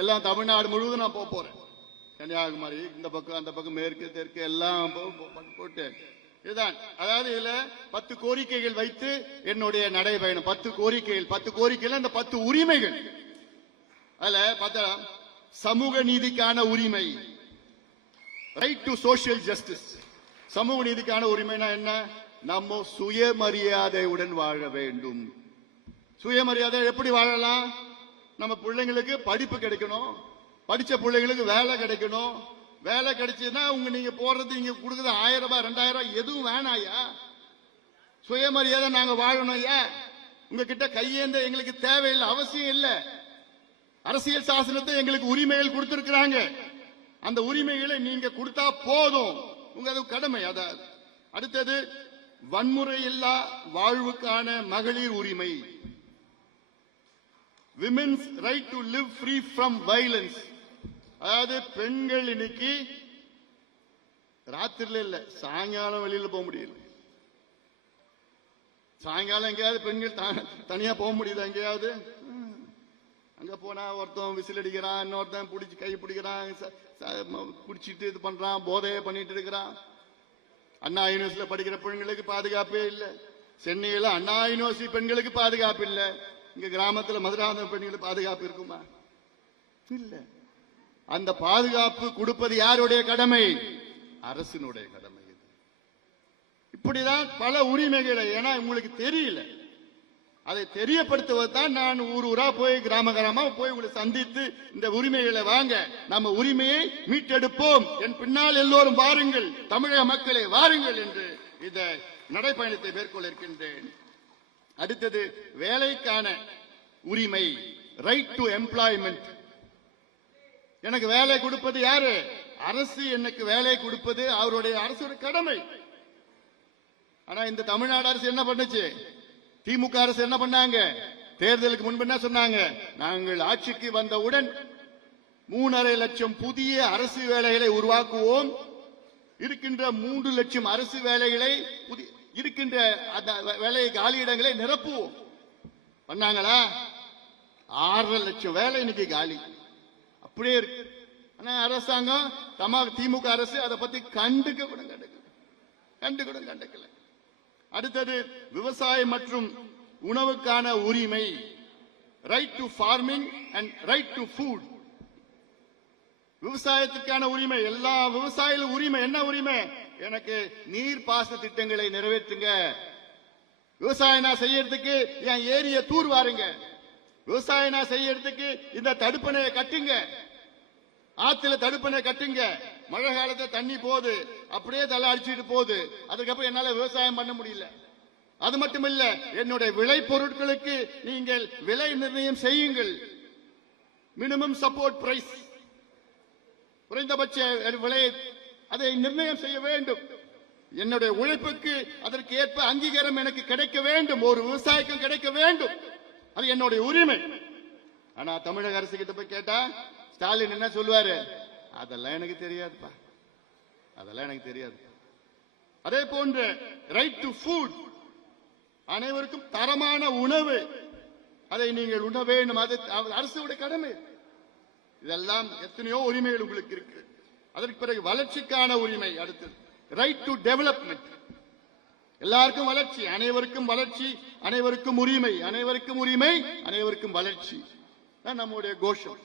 எல்லாம் தமிழ்நாடு முழுவதும் நான் போறேன். கன்னியாகுமரி, இந்த பக்கம் அந்த பக்கம், மேற்கு தெற்கு எல்லாம் போட்டு இதுதான். அதாவது இதுல 10 கோரிக்கைகள் வைத்து என்னுடைய நடைபயணம். 10 கோரிக்கைகள் இந்த 10 உரிமைகள். அதுல பார்த்தா சமூக நீதிக்கான உரிமை, ரைட் டு சோசியல் ஜஸ்டிஸ். சமூக நீதிக்கான உரிமைனா என்ன? நம்ம சுயமரியாதையுடன் வாழ வேண்டும். சுயமரியாதை எப்படி வாழலாம்? நம்ம பிள்ளைங்களுக்கு படிப்பு கிடைக்கணும், படிச்ச பிள்ளைங்களுக்கு வேலை கிடைக்கணும். வேலை கிடைச்சதுன்னா நீங்க போறது, நீங்க கொடுக்குறது 1000 ரூபாய் 2000 ரூபாய் எதுவும் வேணாயா. சுயமரியாதை நாங்க வாழணும். ஏன் உங்ககிட்ட கையேந்த எங்களுக்கு தேவையில்லை, அவசியம் இல்லை. அரசியல் சாசனத்தை எங்களுக்கு உரிமைகள் கொடுத்திருக்கிறாங்க. அந்த உரிமைகளை நீங்க கொடுத்தா போதும், உங்க கடமை. அதாவது அடுத்தது வன்முறையில்லா வாழ்வுக்கான மகளிர் உரிமை, women's right to live free from violence. அதாவது பெண்கள் இன்னைக்கு ராத்திரில இல்ல, சாயங்காலம் வெளியில போக முடியல. சாயங்காலம் எங்கேயாவது பெண்கள் தனியா போக முடியுது? எங்கேயாவது அங்க போனா ஒருத்தன் விசில் அடிக்கிறான், இன்னொருத்தன் பிடிச்சி கை பிடிக்கிறான், குடிச்சிட்டு இது பண்றான், போதையை பண்ணிட்டு இருக்கிறான். அண்ணா யூனிவர்சிட்டியில படிக்கிற பெண்களுக்கு பாதுகாப்பே இல்லை. சென்னையில அண்ணா யூனிவர்சிட்டி பெண்களுக்கு பாதுகாப்பு இல்லை. இங்க கிராமத்துல மதுராந்தகம் பெண்களுக்கு பாதுகாப்பு இருக்குமா? இல்ல. அந்த பாதுகாப்பு கொடுப்பது யாருடைய கடமை? அரசினுடைய கடமை. இப்படிதான் பல உரிமைகளை, ஏன்னா உங்களுக்கு தெரியல, அதை தெரியப்படுத்துவதுதான் நான் ஊரா போய் கிராம கிராமமா போய் உங்களை சந்தித்து இந்த உரிமைகளை வாங்க, நம்ம உரிமையை மீட்டெடுப்போம், என் பின்னால் எல்லோரும் வாருங்கள், தமிழக மக்களை வாருங்கள் என்று இந்த நடைப்பயணத்தை மேற்கொள்ள இருக்கின்றேன். அடுத்தது வேலைக்கான உரிமை, ரைட் டு எம்ப்ளாய்மெண்ட். எனக்கு வேலை கொடுப்பது யாரு? அரசு எனக்கு வேலை கொடுப்பது அவருடைய அரசுடைய கடமை. ஆனா இந்த தமிழ்நாடு அரசு என்ன பண்ணுச்சு? திமுக அரசு என்ன பண்ணாங்க? தேர்தலுக்கு முன்பு என்ன சொன்னாங்க? நாங்கள் ஆட்சிக்கு வந்தவுடன் 3.5 லட்சம் புதிய அரசு வேலைகளை உருவாக்குவோம், இருக்கின்ற 3 லட்சம் அரசு வேலைகளை, இருக்கின்ற வேலை காலியிடங்களை நிரப்புவோம். பண்ணாங்களா? 6.5 லட்சம் வேலை இன்னைக்கு காலி அப்படியே இருக்கு. ஆனா அரசாங்கம், திமுக அரசு அதை பத்தி கண்டுக்க கூட கண்டுக்கல. அடுத்தது விவசாயம் மற்றும் உணவுக்கான உரிமை, right to farming and right to food. விவசாயத்திற்கான உரிமை, எல்லா விவசாயிகளும் உரிமை. என்ன உரிமை? எனக்கு நீர்ப்பாசன திட்டங்களை நிறைவேற்றுங்க. விவசாயம் நான் செய்யறதுக்கு என் ஏரிய தூர் வாருங்க. விவசாயம் நான் செய்யறதுக்கு இந்த தடுப்பணையை கட்டுங்க, ஆத்துல தடுப்பணை கட்டுங்க. மழை காலத்துல தண்ணி போகுது, அப்படியே தலை அடிச்சுட்டு போகுது. அதுக்கப்புறம் என்னால விவசாயம் பண்ண முடியல. அது மட்டுமில்ல, என்னுடைய விளை பொருட்களுக்கு நீங்கள் விலை நிர்ணயம் செய்யுங்கள். மினிமம் சப்போர்ட் பிரைஸ், குறைந்தபட்ச விலை, அதை நிர்ணயம் செய்ய வேண்டும். என்னுடைய உழைப்புக்கு அதற்கு ஏற்ப அங்கீகாரம் எனக்கு கிடைக்க வேண்டும், ஒரு விவசாயிக்கும் கிடைக்க வேண்டும். அது என்னுடைய உரிமை. ஆனா தமிழக அரசு கிட்ட போய் கேட்டா ஸ்டாலின் என்ன சொல்லுவாரு? அதெல்லாம் எனக்கு தெரியாதுப்பா, அதெல்லாம் எனக்கு தெரியாது. அதே போன்ற ரைட் டு ஃபுட், அனைவருக்கும் தரமான உணவு, அதை நீங்கள் உண்ண வேண்டும், அது அரசுடைய கடமை. இதெல்லாம் எத்தனையோ உரிமைகள் உங்களுக்கு இருக்கு. அதற்கு பிறகு வளர்ச்சிக்கான உரிமை. அடுத்தது ரைட் டு டெவலப்மெண்ட். எல்லாருக்கும் வளர்ச்சி, அனைவருக்கும் வளர்ச்சி, அனைவருக்கும் உரிமை, அனைவருக்கும் உரிமை, அனைவருக்கும் வளர்ச்சி. நம்முடைய கோஷம்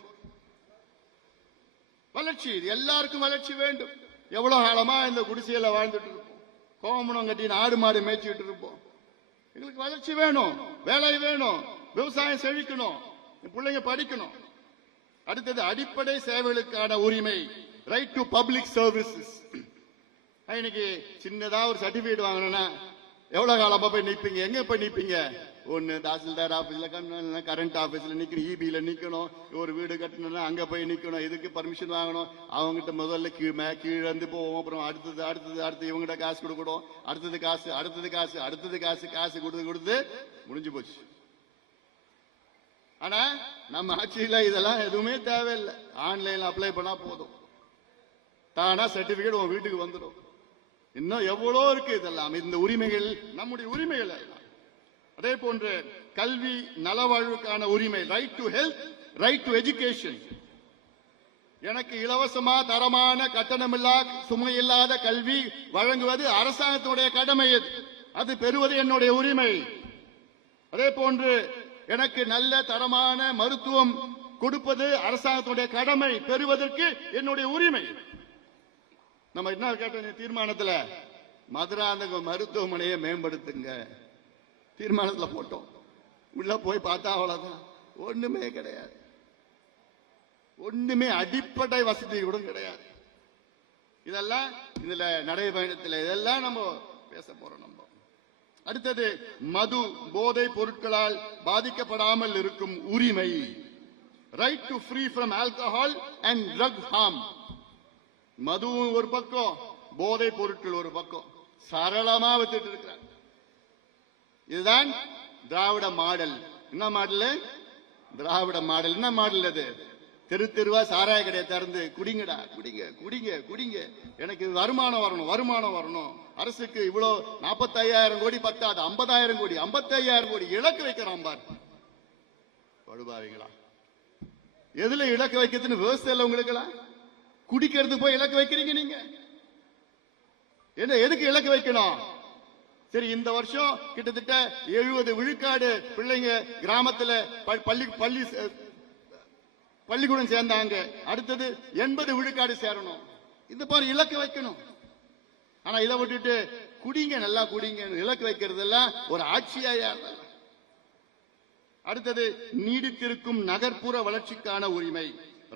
வளர்ச்சி. எல்லாருக்கும் வளர்ச்சி வேண்டும். எவ்வளவு காலமா இந்த குடிசையில வாழ்ந்துட்டு இருப்போம், கோமணம் கட்டி ஆடு மாடு மேய்ச்சிட்டு இருப்போம். எங்களுக்கு வளர்ச்சி வேணும், வேலை வேணும், விவசாயம் செழிக்கணும், பிள்ளைங்க படிக்கணும். அடுத்தது அடிப்படை சேவைகளுக்கான உரிமை, ரைட் டு பப்ளிக் சர்வீசஸ். இன்னைக்கு சின்னதா ஒரு சர்டிபிகேட் வாங்கணும்னா எவ்வளவு காலமா போய் நிற்பீங்க? எங்க போய் நிற்பீங்க? ஒன்னு தாசில்தார் ஆபீஸ்ல, கரண்ட் ஆபீஸ்ல நிக்கணும், இபில நிக்கணும், ஒரு வீடு கட்டணும்னா அங்க போய் நிக்கணும், இதுக்கு பர்மிஷன் வாங்கணும். அவங்ககிட்ட முதல்ல கீழே இருந்து போவோம், அப்புறம் அடுத்தது இவங்ககிட்ட காசு கொடுக்கணும், அடுத்தது காசு கொடுத்து முடிஞ்சு போச்சு. ஆனா நம்ம ஆட்சியில இதெல்லாம் எதுவுமே தேவையில்லை. ஆன்லைன்ல அப்ளை பண்ணா போதும், தானா சர்டிபிகேட் உங்க வீட்டுக்கு வந்துடும். இன்னும் எவ்வளோ இருக்கு இதெல்லாம். இந்த உரிமைகள் நம்முடைய உரிமைகள். அதே போன்று கல்வி நலவாழ்வுக்கான உரிமை, right to health, right to education. எனக்கு இலவசமா தரமான கட்டணமில்லா சுமையில்லாத கல்வி வழங்குவது அரசாங்கத்தினுடைய கடமை. அது பெறுவது என்னுடைய உரிமை. அதே போன்று எனக்கு நல்ல தரமான மருத்துவம் கொடுப்பது அரசாங்கத்தினுடைய கடமை, பெறுவதற்கு என்னுடைய உரிமை. நம்ம என்ன கேட்ட தீர்மானத்தில் மதுராந்தகம் மருத்துவமனையை மேம்படுத்துங்க தீர்மானத்தில் போட்டோம். உள்ள போய் பார்த்தா அவ்வளவுதான், ஒண்ணுமே கிடையாது. ஒண்ணுமே அடிப்படை வசதி கூட கிடையாது. இதெல்லாம் இதுல நடைபயணத்தில் இதெல்லாம் நம்ம பேச போறோம். நம்ம அடுத்தது மது போதை பொருட்களால் பாதிக்கப்படாமல் இருக்கும் உரிமை. Right to free from alcohol and drug harm. மது ஒரு பக்கம், போதை பொருட்கள் ஒரு பக்கம், சரளமா வித்துட்டு இருக்கிறாங்க. இதுதான் திராவிட மாடல். என்ன மாடல்? திராவிட மாடல். என்ன மாடல் அது? தெரு தெருவா சாராய கடையை திறந்து குடிங்கடா, குடிங்க குடிங்க குடிங்க, எனக்கு வருமானம் வரணும், வருமானம் வரணும். அரசுக்கு இவ்வளவு 45,000 கோடி பத்தாது, 50,000 கோடி, 55,000 கோடி இலக்கு வைக்கிறான் பார். படுபாவீங்களா? எதுல இலக்கு வைக்கிறதுன்னு விவசாயம் உங்களுக்குலாம் குடிக்கிறது போய் இலக்கு வைக்கிறீங்க நீங்க. என்ன எதுக்கு இலக்கு வைக்கணும்? சரி, இந்த வருஷம் கிட்டத்தட்ட 70 விழுக்காடு பிள்ளைங்க கிராமத்துல பள்ளிக்கூடம் சேர்ந்தாங்க. அடுத்தது 80 விழுக்காடு சேரணும். இந்த பாரு இலக்கு வைக்கணும். ஆனா இதை விட்டுட்டு குடிங்க, நல்லா குடிங்க இலக்கு வைக்கிறது எல்லாம் ஒரு ஆட்சியா? அடுத்தது நீடித்திருக்கும் நகர்ப்புற வளர்ச்சிக்கான உரிமை.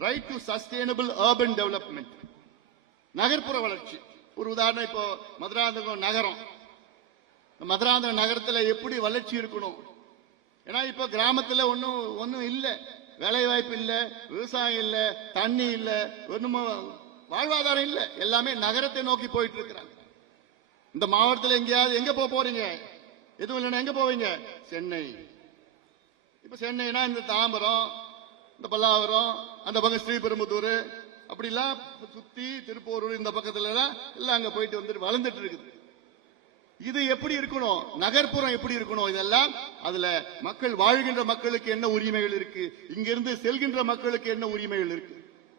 Right to sustainable urban development. நகர்ப்புற வளர்ச்சி ஒரு உதாரணம். இப்போ மதுராந்தகம் நகரம், மதுராந்தகம் நகரத்துல எப்படி வளர்ச்சி இருக்கணும்? ஏன்னா இப்ப கிராமத்துல ஒன்னும் இல்ல, வேலை வாய்ப்பு இல்ல, விவசாயம் இல்ல, தண்ணி இல்ல, ஒண்ணும் வாழ்வாதாரம் இல்ல. எல்லாமே நகரத்தை நோக்கி போயிட்டு இருக்கிறாங்க. இந்த மாவட்டத்தில் எங்கேயாவது எங்க போறீங்க? எதுவும் இல்லைன்னா எங்க போவீங்க? சென்னை. இப்ப சென்னைனா இந்த தாம்பரம், இந்த பல்லாவரம், அந்த பக்கம் ஸ்ரீபெரும்புத்தூர், அப்படிலாம் சுத்தி திருப்பூர் இந்த பக்கத்துல எல்லாம் அங்க போயிட்டு வந்துட்டு வளர்ந்துட்டு இருக்குது. இது எப்படி இருக்கணும்? நகர்ப்புறம் எப்படி இருக்கணும்? இதெல்லாம் அதுல மக்கள் வாழ்கின்ற மக்களுக்கு என்ன உரிமைகள் இருக்கு, இங்கிருந்து செல்கின்ற மக்களுக்கு என்ன உரிமைகள் இருக்கு.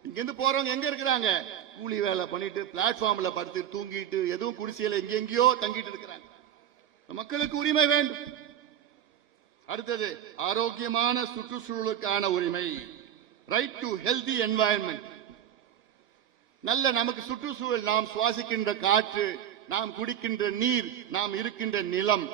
இங்கிருந்து போறவங்க எங்க இருக்கிறாங்க? கூலி வேலை பண்ணிட்டு பிளாட்ஃபார்ம்ல படுத்து தூங்கிட்டு எதுவும் குடிசையில எங்கெங்கயோ தங்கிட்டு இருக்கிறாங்க. மக்களுக்கு உரிமை வேண்டும். அடுத்தது ஆரோக்கியமான சுற்றுச்சூழலுக்கான உரிமை. Right to healthy environment. நல்ல நமக்கு சுற்றுச்சூழல், நாம் சுவாசிக்கின்ற காற்று, நாம் குடிக்கின்ற நீர், நாம் இருக்கின்ற நிலம்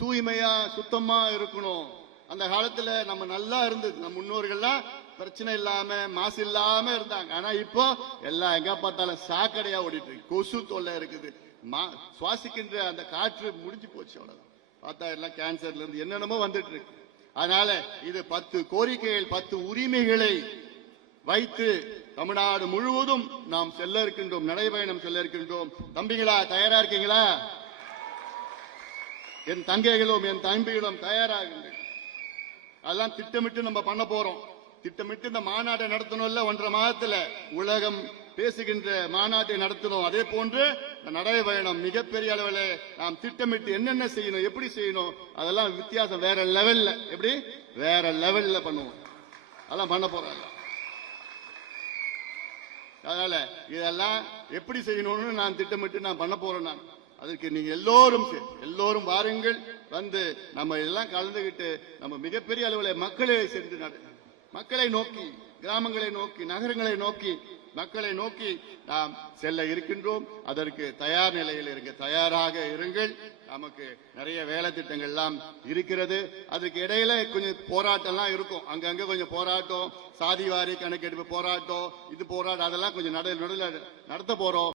தூய்மையா சுத்தமா இருக்கணும். அந்த காலத்துல நம்ம நல்லா இருந்தது, நம்ம முன்னோர்கள்லாம் பிரச்சனை இல்லாம மாசு இல்லாம இருந்தாங்க. ஆனா இப்போ எல்லாம் எங்க பார்த்தாலும் சாக்கடையா ஓடிட்டு இருக்கு, கொசு தொல்லை இருக்குது, சுவாசிக்கின்ற அந்த காற்று முடிஞ்சு போச்சு. அவ்வளவுதான். பார்த்தா எல்லாம் கேன்சர்ல இருந்து என்னென்னமோ வந்துட்டு இருக்கு. அதனால இது 10 கோரிக்கைகள், 10 உரிமைகளை வைத்து தமிழ்நாடு முழுவதும் நாம் செல்ல இருக்கின்றோம், நடைபயணம் செல்ல இருக்கின்றோம். தம்பிகளா தயாரா இருக்கீங்களா? என் தங்கைகளும் என் தம்பிகளும் தயாராகுங்கள். அதெல்லாம் திட்டமிட்டு நம்ம பண்ண போறோம். திட்டமிட்டு இந்த மாநாட்டை நடத்தணும்ல, 1.5 மாதத்துல உலகம் பேசுகின்ற மாநாட்டை நடத்தணும். அதே போன்று நடைபயணம் மிகப்பெரிய அளவில் நாம் திட்டமிட்டு என்னென்ன செய்யணும், எப்படி செய்யணும், அதெல்லாம் வித்தியாசம் வேற லெவல்ல, எப்படி வேற லெவல்ல பண்ணுவோம். அதெல்லாம் பண்ண போறாங்க. அதனால இதெல்லாம் எப்படி செய்யணும்னு நான் திட்டமிட்டு நான் பண்ண போறேன். நான் அதற்கு நீங்க எல்லோரும் வாருங்கள், வந்து நம்ம எல்லாம் கலந்துகிட்டு நம்ம மிகப்பெரிய அளவில் மக்களை நோக்கி, கிராமங்களை நோக்கி, நகரங்களை நோக்கி, மக்களை நோக்கி நாம் செல்ல இருக்கின்றோம். அதற்கு தயார் நிலையில் தயாராக இருங்கள். நமக்கு நிறைய வேலை திட்டங்கள் எல்லாம் இருக்கிறது. அதுக்கு இடையில கொஞ்சம் போராட்டம்லாம் இருக்கும். அங்கங்க கொஞ்சம் போராட்டம், சாதிவாரி கணக்கெடுப்பு போராட்டம், இது போராட்டம், அதெல்லாம் கொஞ்சம் நடுவில் நடத்த போறோம்.